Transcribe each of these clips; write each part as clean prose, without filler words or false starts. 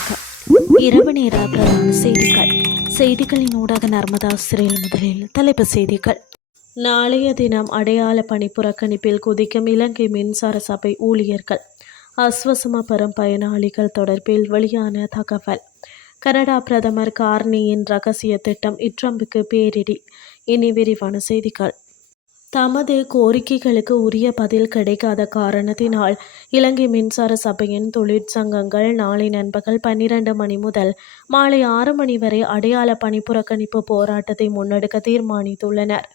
வணக்கம். இரவு நேர பிரதான செய்திகள். செய்திகளின் ஊடாக நர்மதா சிறையில் முதலில் தலைப்புச் செய்திகள். நாளைய தினம் அடையாள பணி புறக்கணிப்பில் குதிக்கும் இலங்கை மின்சார சபை ஊழியர்கள். அஸ்வசம பெறும் பயனாளிகள் தொடர்பில் வெளியான தகவல். கனடா பிரதமர் கார்னியின் ரகசிய திட்டம் ட்ரம்புக்கு பேரிடி. இனி விரிவான செய்திகள். தமது கோரிக்கைகளுக்கு உரிய பதில் கிடைக்காத காரணத்தினால் இலங்கை மின்சார சபையின் தொழிற்சங்கங்கள் நாளை நண்பகல் 12 மணி முதல் மாலை 6 மணி வரை அடையாள பணி புறக்கணிப்பு போராட்டத்தை முன்னெடுக்க தீர்மானித்துள்ளனர்.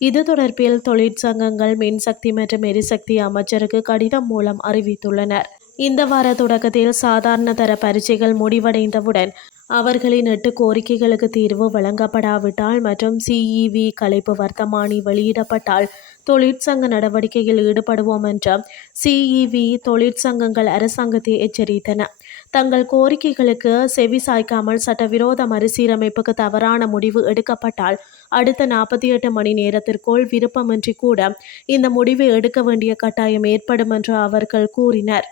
இது தொடர்பில் தொழிற்சங்கங்கள் மின்சக்தி மற்றும் எரிசக்தி அமைச்சருக்கு கடிதம் மூலம் அறிவித்துள்ளனர். இந்த வார தொடக்கத்தில் சாதாரண தர பரீட்சைகள் முடிவடைந்தவுடன் அவர்களின் 8 கோரிக்கைகளுக்கு தீர்வு வழங்கப்படாவிட்டால் மற்றும் சிஇவி கலைப்பு வர்த்தமானி வெளியிடப்பட்டால் தொழிற்சங்க நடவடிக்கையில் ஈடுபடுவோம் என்று சிஇவி தொழிற்சங்கங்கள் அரசாங்கத்தை எச்சரித்தன. தங்கள் கோரிக்கைகளுக்கு செவி சாய்க்காமல் சட்டவிரோத மறுசீரமைப்புக்கு தவறான முடிவு எடுக்கப்பட்டால் அடுத்த 48 மணி நேரத்திற்குள் விருப்பமின்றி கூட இந்த முடிவை எடுக்க வேண்டிய கட்டாயம் ஏற்படும் என்று அவர்கள் கூறினர்.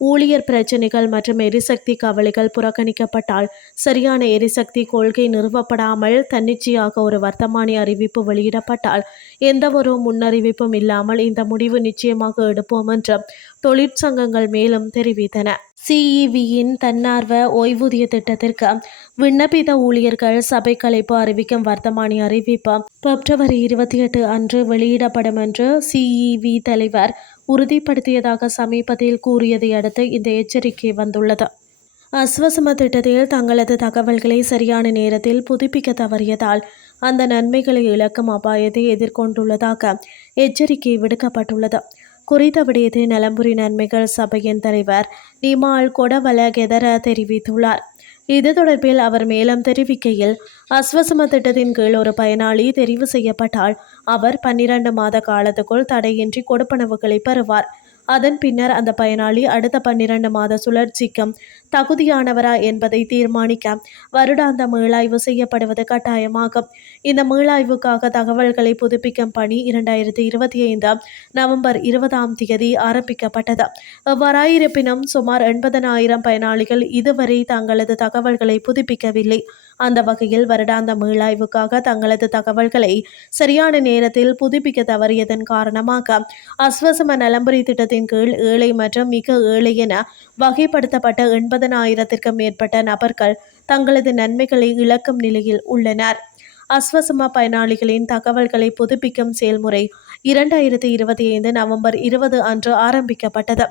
ஊழியர் பிரச்சினைகள் மற்றும் எரிசக்தி கவலைகள் புறக்கணிக்கப்பட்டால் சரியான எரிசக்தி கொள்கை நிறுவப்படாமல் தன்னிச்சையாக ஒரு வர்த்தமானி அறிவிப்பு வெளியிடப்பட்டால் எந்தவொரு முன்னறிவிப்பும் இல்லாமல் இந்த முடிவு நிச்சயமாக எடுப்போம் என்று தொழிற்சங்கங்கள் மேலும் தெரிவித்தன. சிஇவியின் தன்னார்வ ஓய்வூதிய திட்டத்திற்கு விண்ணப்பித்த ஊழியர்கள் சபை கலைப்பு அறிவிக்கும் வர்த்தமானி அறிவிப்பு பிப்ரவரி 28 அன்று வெளியிடப்படும் என்று சிஇவி தலைவர் உறுதிப்படுத்தியதாக சமீபத்தில் கூறியதை அடுத்து இந்த எச்சரிக்கை வந்துள்ளது. அஸ்வசம திட்டத்தில் தங்களது தகவல்களை சரியான நேரத்தில் புதுப்பிக்க தவறியதால் அந்த நன்மைகளை இழக்கும் அபாயத்தை எதிர்கொண்டுள்ளதாக எச்சரிக்கை விடுக்கப்பட்டுள்ளது. குறித்த விடயத்தை நலம்புரி நன்மைகள் சபையின் தலைவர் நிமால் கொடவலகெதர தெரிவித்துள்ளார். இது தொடர்பில் அவர் மேலும் தெரிவிக்கையில், அஸ்வசம திட்டத்தின் கீழ் ஒரு பயனாளி தெரிவு செய்யப்பட்டால் அவர் 12 மாத காலத்துக்குள் தடையின்றி கொடுப்பனவுகளை பெறுவார். அதன் பின்னர் அந்த பயனாளி அடுத்த 12 மாத சுழற்சிக்கும் தகுதியானவரா என்பதை தீர்மானிக்க வருடாந்த மீளாய்வு செய்யப்படுவது கட்டாயமாகும். இந்த மீளாய்வுக்காக தகவல்களை புதுப்பிக்கும் பணி 2025 நவம்பர் 20 ஆரம்பிக்கப்பட்டது. எவ்வாறாயிருப்பினும் சுமார் 80,000 பயனாளிகள் இதுவரை தங்களது தகவல்களை புதுப்பிக்கவில்லை. அந்த வகையில் வருடாந்த மீளாய்வுக்காக தங்களது தகவல்களை சரியான நேரத்தில் புதுப்பிக்க தவறியதன் காரணமாக அஸ்வசம நலம்புரி திட்டத்தின் கீழ் ஏழை மற்றும் மிக ஏழை என வகைப்படுத்தப்பட்ட 80,000த்திற்கும் மேற்பட்ட நபர்கள் தங்களது நன்மைகளை இழக்கும் நிலையில் உள்ளனர். அஸ்வசம பயனாளிகளின் தகவல்களை புதுப்பிக்கும் செயல்முறை 2025 நவம்பர் 20 அன்று ஆரம்பிக்கப்பட்டது.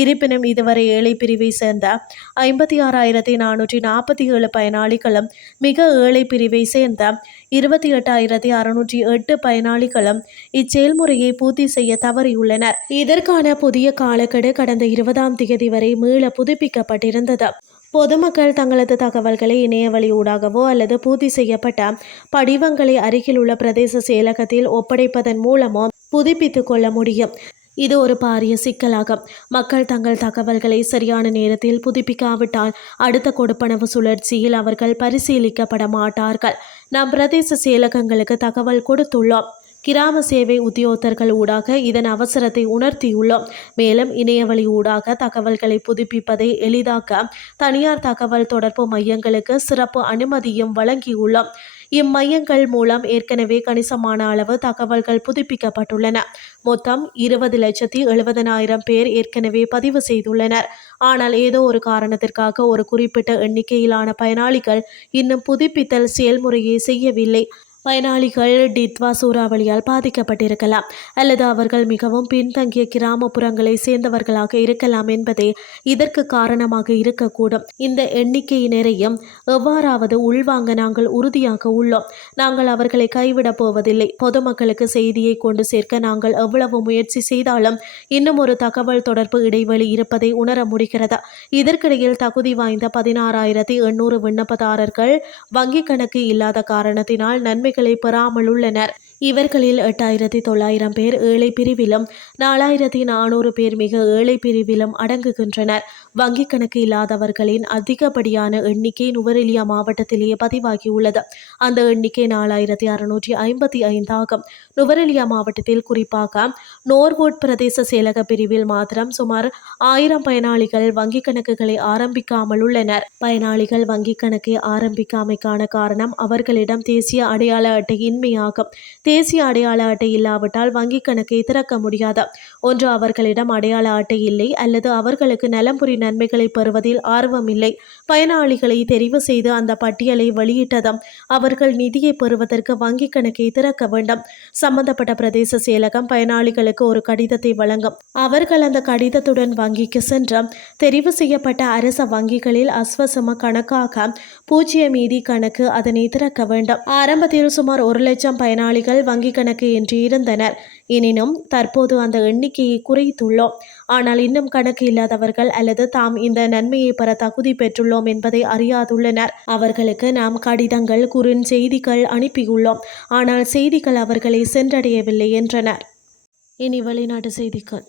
இருப்பினும் இதுவரை ஏழை பிரிவை சேர்ந்த 56,447 பயனாளிகளும் மிக ஏழை பிரிவை சேர்ந்த 28,608 பயனாளிகளும் இச்செயல்முறையை பூர்த்தி செய்ய தவறியுள்ளனர். இதற்கான புதிய காலக்கெடு கடந்த 20 வரை மீள புதுப்பிக்கப்பட்டிருந்தது. பொதுமக்கள் தங்களது தகவல்களை இணையவழி ஊடாகவோ அல்லது பூர்த்தி செய்யப்பட்ட படிவங்களை அருகில் உள்ள பிரதேச செயலகத்தில் ஒப்படைப்பதன் மூலமோ புதுப்பித்துக் கொள்ள முடியும். இது ஒரு பாரிய சிக்கலாகும். மக்கள் தங்கள் தகவல்களை சரியான நேரத்தில் புதுப்பிக்காவிட்டால் அடுத்த கொடுப்பனவு சுழற்சியில் அவர்கள் பரிசீலிக்கப்பட மாட்டார்கள். நாம் பிரதேச செயலகங்களுக்கு தகவல் கொடுத்துள்ளோம். கிராம சேவை உத்தியோகத்தர்கள் ஊடாக இதன் அவசரத்தை உணர்த்தியுள்ளோம். மேலும் இணையவழி ஊடாக தகவல்களை புதுப்பிப்பதை எளிதாக்க தனியார் தகவல் தொடர்பு மையங்களுக்கு சிறப்பு அனுமதியும் வழங்கியுள்ளோம். இம்மையங்கள் மூலம் ஏற்கனவே கணிசமான அளவு தகவல்கள் புதுப்பிக்கப்பட்டுள்ளன. மொத்தம் 20,70,000 பேர் ஏற்கனவே பதிவு செய்துள்ளனர். ஆனால் ஏதோ ஒரு காரணத்திற்காக ஒரு குறிப்பிட்ட எண்ணிக்கையிலான பயனாளிகள் இன்னும் புதுப்பித்தல் செயல்முறையை செய்யவில்லை. பயனாளிகள் டித்வா சூறாவளியால் பாதிக்கப்பட்டிருக்கலாம் அல்லது அவர்கள் மிகவும் பின்தங்கிய கிராமப்புறங்களை சேர்ந்தவர்களாக இருக்கலாம் என்பதே இதற்கு காரணமாக இருக்கக்கூடும். இந்த எண்ணிக்கையினரையும் எவ்வாறாவது உள்வாங்க நாங்கள் உறுதியாக உள்ளோம். நாங்கள் அவர்களை கைவிடப் போவதில்லை. பொதுமக்களுக்கு செய்தியை கொண்டு சேர்க்க நாங்கள் எவ்வளவு முயற்சி செய்தாலும் இன்னும் ஒரு தகவல் தொடர்பு இடைவெளி இருப்பதை உணர முடிகிறது. இதற்கிடையில் தகுதி வாய்ந்த 16,800 விண்ணப்பதாரர்கள் வங்கிக் கணக்கு இல்லாத காரணத்தினால் நன்மைகளை பெறாமல் உள்ளனர். இவர்களில் 8,900 பேர் ஏழை பிரிவிலும் 4,400 பேர் மிக ஏழை பிரிவிலும் அடங்குகின்றனர். வங்கிக் கணக்கு இல்லாதவர்களின் அதிகப்படியான எண்ணிக்கை நுவரெலியா மாவட்டத்திலேயே பதிவாகியுள்ளது. அந்த எண்ணிக்கை 4,655 ஆகும். நுவரெலியா மாவட்டத்தில் குறிப்பாக நோர்வுட் பிரதேச செயலக பிரிவில் மாத்திரம் சுமார் 1000 பயனாளிகள் வங்கிக் கணக்குகளை ஆரம்பிக்காமல் உள்ளனர். பயனாளிகள் வங்கிக் கணக்கை ஆரம்பிக்காமைக்கான காரணம் அவர்களிடம் தேசிய அடையாள அட்டை இன்மையாகும். தேசிய அடையாள அட்டை இல்லாவிட்டால் வங்கிக் கணக்கை திறக்க முடியாது. ஒன்று அவர்களிடம் அடையாள அட்டை இல்லை, அல்லது அவர்களுக்கு நலம்புரி நன்மைகளை பெறுவதில் ஆர்வமில்லை. பயனாளிகளை தெரிவு செய்து அந்த பட்டியலை வெளியிட்டதும் அவர்கள் நிதியை பெறுவதற்கு வங்கிக் கணக்கை திறக்க வேண்டும். சம்பந்தப்பட்ட பிரதேச செயலகம் பயனாளிகளுக்கு ஒரு கடிதத்தை வழங்கும். அவர்கள் அந்த கடிதத்துடன் வங்கிக்கு சென்று தெரிவு செய்யப்பட்ட அரச வங்கிகளில் அஸ்வசம கணக்காக பூஜ்ஜிய மீதி கணக்கு அதனை திறக்க வேண்டும். ஆரம்பத்தில் சுமார் 1,00,000 பயனாளிகள் வங்கிக் கணக்கு இன்றி இருந்தனர். எனினும் தற்போது அந்த எண்ணிக்கையை குறைத்துள்ளோம். ஆனால் இன்னும் கணக்கு இல்லாதவர்கள் அல்லது தாம் இந்த நன்மையை பெற தகுதி பெற்றுள்ளோம் என்பதை அறியாதுள்ளனர். அவர்களுக்கு நாம் கடிதங்கள், குறுஞ்செய்திகள் அனுப்பியுள்ளோம். ஆனால் செய்திகள் அவர்களை சென்றடையவில்லை என்றனர். இனி வெளிநாட்டு செய்திகள்.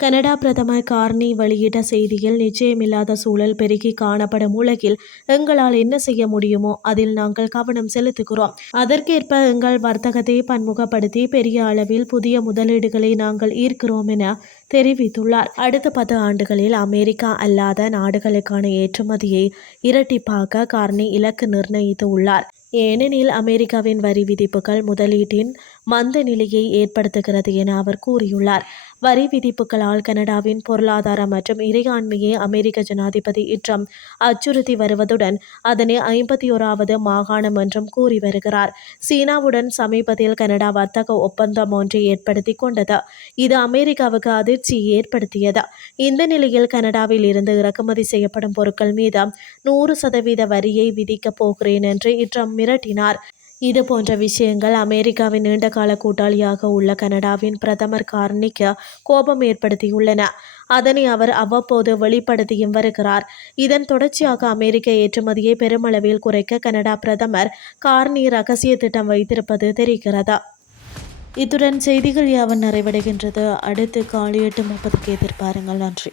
கனடா பிரதமர் கார்னி வெளியிட்ட செய்தியில், நிச்சயமில்லாத சூழல் பெருகி காணப்படும் உலகில் எங்களால் என்ன செய்ய முடியுமோ அதில் நாங்கள் கவனம் செலுத்துகிறோம். அதற்கேற்ப எங்கள் வர்த்தகத்தை பன்முகப்படுத்தி பெரிய அளவில் புதிய முதலீடுகளை நாங்கள் ஈர்க்கிறோம் என தெரிவித்துள்ளார். அடுத்த 10 ஆண்டுகளில் அமெரிக்கா அல்லாத நாடுகளுக்கான ஏற்றுமதியை இரட்டிப்பாக்க கார்னி இலக்கு நிர்ணயித்து உள்ளார். ஏனெனில் அமெரிக்காவின் வரி விதிப்புகள் முதலீட்டின் மந்த நிலையை ஏற்படுத்துகிறது என அவர் கூறியுள்ளார். வரி விதிப்புகளால் கனடாவின் பொருளாதார மற்றும் இறையாண்மையை அமெரிக்க ஜனாதிபதி ட்ரம்ப் அச்சுறுத்தி வருவதுடன் அதனை 51வது மாகாணம் என்றும் கூறி வருகிறார். சீனாவுடன் சமீபத்தில் கனடா வர்த்தக ஒப்பந்தம் ஒன்றை ஏற்படுத்தி கொண்டது. இது அமெரிக்காவுக்கு அதிர்ச்சியை ஏற்படுத்தியது. இந்த நிலையில் கனடாவில் இருந்து இறக்குமதி செய்யப்படும் பொருட்கள் மீது 100% வரியை விதிக்கப் போகிறேன் என்று ட்ரம்ப் மிரட்டினார். இது போன்ற விஷயங்கள் அமெரிக்காவின் நீண்டகால கூட்டாளியாக உள்ள கனடாவின் பிரதமர் கார்னிக்கு கோபம் ஏற்படுத்தியுள்ளன. அதனை அவர் அவ்வப்போது வெளிப்படுத்தியும் வருகிறார். இதன் தொடர்ச்சியாக அமெரிக்க ஏற்றுமதியை பெருமளவில் குறைக்க கனடா பிரதமர் கார்னி ரகசிய திட்டம் வைத்திருப்பது தெரிகிறது. இத்துடன் செய்திகள் யாவும் நிறைவடைகின்றது. அடுத்து காலை 8:30க்கு எதிர்பாருங்கள். நன்றி.